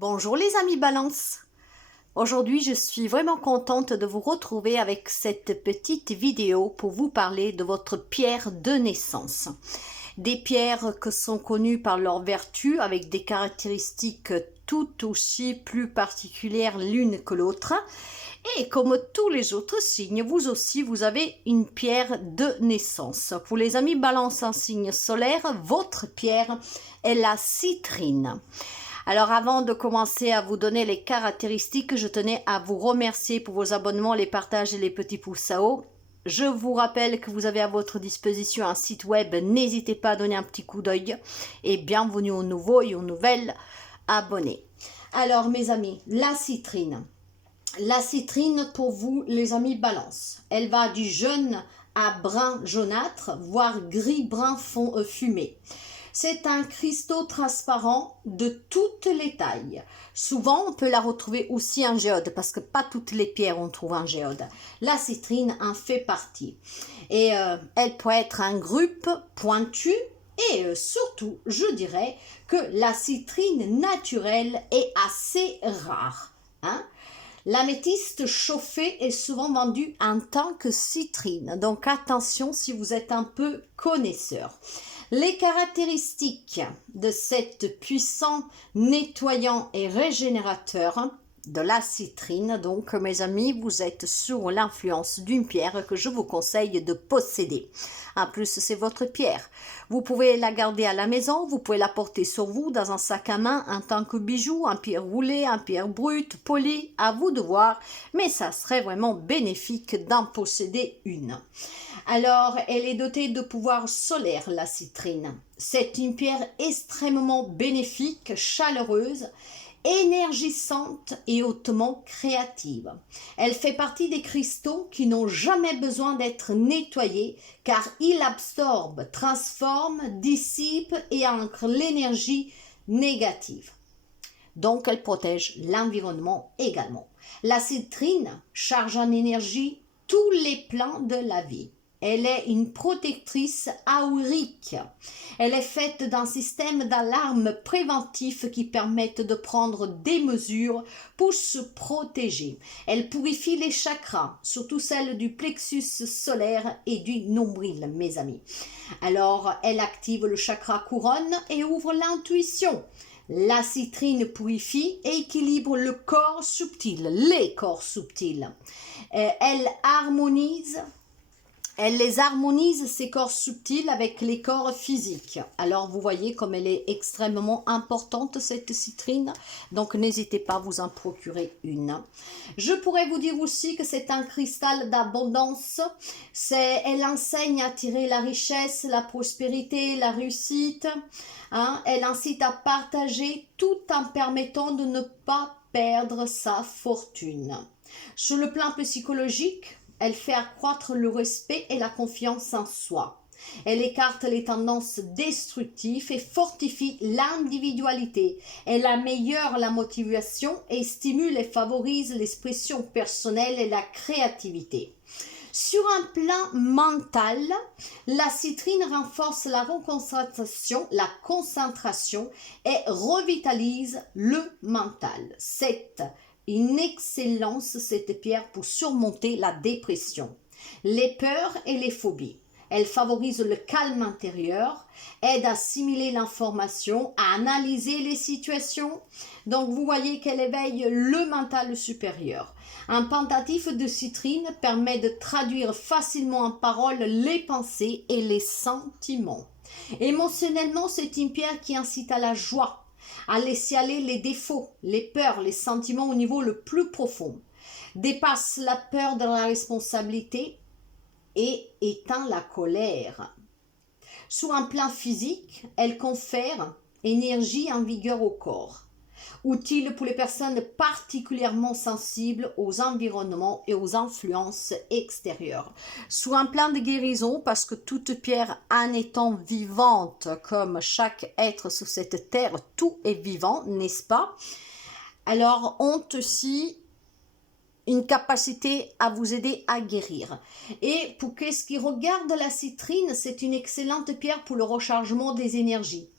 Bonjour les amis Balance. Aujourd'hui, je suis vraiment contente de vous retrouver avec cette petite vidéo pour vous parler de votre pierre de naissance. Des pierres qui sont connues par leurs vertus avec des caractéristiques tout aussi plus particulières l'une que l'autre. Et comme tous les autres signes, vous aussi, vous avez une pierre de naissance. Pour les amis Balance en signe solaire, votre pierre est la citrine. Alors avant de commencer à vous donner les caractéristiques, je tenais à vous remercier pour vos abonnements, les partages et les petits pouces à haut. Je vous rappelle que vous avez à votre disposition un site web, n'hésitez pas à donner un petit coup d'œil et bienvenue aux nouveaux et aux nouvelles abonnés. Alors mes amis, la citrine. La citrine pour vous les amis Balance, elle va du jaune à brun jaunâtre, voire gris-brun fumé. C'est un cristaux transparent de toutes les tailles. Souvent, on peut la retrouver aussi en géode, parce que pas toutes les pierres on trouve en géode. La citrine en fait partie. Et elle peut être un groupe pointu, et surtout, je dirais que la citrine naturelle est assez rare. L'améthyste chauffée est souvent vendue en tant que citrine. Donc attention si vous êtes un peu connaisseur. Les caractéristiques de cette puissant nettoyant et régénérateur de la citrine, donc mes amis, vous êtes sous l'influence d'une pierre que je vous conseille de posséder. En plus, c'est votre pierre. Vous pouvez la garder à la maison, vous pouvez la porter sur vous dans un sac à main en tant que bijou, en pierre roulée, en pierre brute, polie, à vous de voir, mais ça serait vraiment bénéfique d'en posséder une. Alors, elle est dotée de pouvoirs solaires, la citrine. C'est une pierre extrêmement bénéfique, chaleureuse, énergisante et hautement créative. Elle fait partie des cristaux qui n'ont jamais besoin d'être nettoyés car ils absorbent, transforment, dissipent et ancrent l'énergie négative. Donc, elle protège l'environnement également. La citrine charge en énergie tous les plans de la vie. Elle est une protectrice aurique. Elle est faite d'un système d'alarme préventif qui permettent de prendre des mesures pour se protéger. Elle purifie les chakras, surtout celles du plexus solaire et du nombril, mes amis. Alors, elle active le chakra couronne et ouvre l'intuition. La citrine purifie et équilibre le corps subtil, les corps subtils. Elle les harmonise, ces corps subtils, avec les corps physiques. Alors, vous voyez comme elle est extrêmement importante, cette citrine. Donc, n'hésitez pas à vous en procurer une. Je pourrais vous dire aussi que c'est un cristal d'abondance. Elle enseigne à attirer la richesse, la prospérité, la réussite. Elle incite à partager tout en permettant de ne pas perdre sa fortune. Sur le plan psychologique, elle fait accroître le respect et la confiance en soi. Elle écarte les tendances destructives et fortifie l'individualité. Elle améliore la motivation et stimule et favorise l'expression personnelle et la créativité. Sur un plan mental, la citrine renforce la concentration et revitalise le mental. C'est une excellence, cette pierre, pour surmonter la dépression, les peurs et les phobies. Elle favorise le calme intérieur, aide à assimiler l'information, à analyser les situations. Donc, vous voyez qu'elle éveille le mental supérieur. Un pendentif de citrine permet de traduire facilement en paroles les pensées et les sentiments. Émotionnellement, c'est une pierre qui incite à la joie, à laisser aller les défauts, les peurs, les sentiments au niveau le plus profond, dépasse la peur de la responsabilité et éteint la colère. Sur un plan physique, elle confère énergie en vigueur au corps, utile pour les personnes particulièrement sensibles aux environnements et aux influences extérieures. Sur un plan de guérison, parce que toute pierre en étant vivante, comme chaque être sur cette terre, tout est vivant, n'est-ce pas? Alors, ont aussi une capacité à vous aider à guérir. Et pour ce qui regarde la citrine, c'est une excellente pierre pour le rechargement des énergies.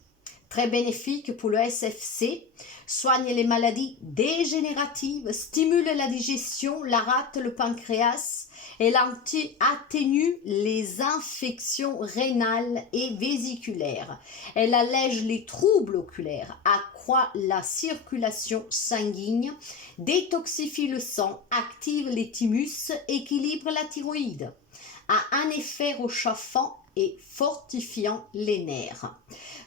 très bénéfique pour le SFC, soigne les maladies dégénératives, stimule la digestion, la rate, le pancréas, elle atténue les infections rénales et vésiculaires, elle allège les troubles oculaires, accroît la circulation sanguine, détoxifie le sang, active les thymus, équilibre la thyroïde, a un effet réchauffant et fortifiant les nerfs,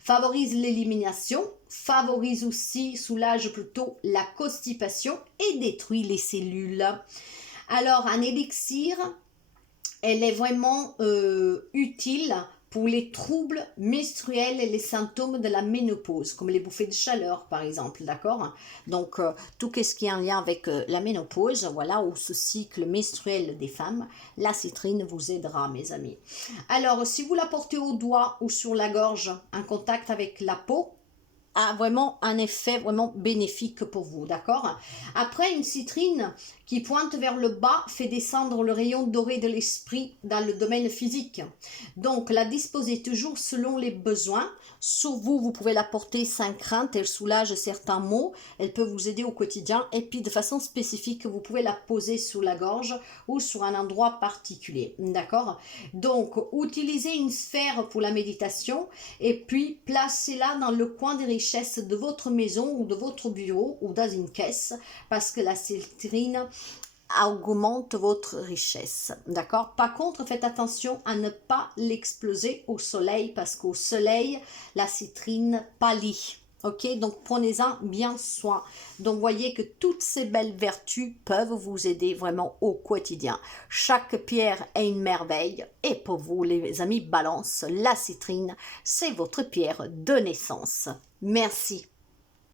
favorise l'élimination, favorise aussi, soulage plutôt la constipation et détruit les cellules. Alors, un élixir, elle est vraiment utile pour les troubles menstruels et les symptômes de la ménopause, comme les bouffées de chaleur par exemple, d'accord? Donc, tout ce qui est en lien avec la ménopause, voilà, ou ce cycle menstruel des femmes, la citrine vous aidera, mes amis. Alors, si vous la portez au doigt ou sur la gorge, en contact avec la peau, a vraiment un effet vraiment bénéfique pour vous, d'accord? Après, une citrine qui pointe vers le bas fait descendre le rayon doré de l'esprit dans le domaine physique. Donc, la disposez toujours selon les besoins. Sur vous, vous pouvez la porter sans crainte, elle soulage certains maux, elle peut vous aider au quotidien. Et puis, de façon spécifique, vous pouvez la poser sous la gorge ou sur un endroit particulier, d'accord? Donc, utilisez une sphère pour la méditation et puis placez-la dans le coin des richesses de votre maison ou de votre bureau ou dans une caisse parce que la citrine augmente votre richesse, d'accord? Par contre, faites attention à ne pas l'exploser au soleil parce qu'au soleil, la citrine pâlit. Ok, donc prenez-en bien soin. Donc voyez que toutes ces belles vertus peuvent vous aider vraiment au quotidien. Chaque pierre est une merveille. Et pour vous, les amis Balance, la citrine, c'est votre pierre de naissance. Merci.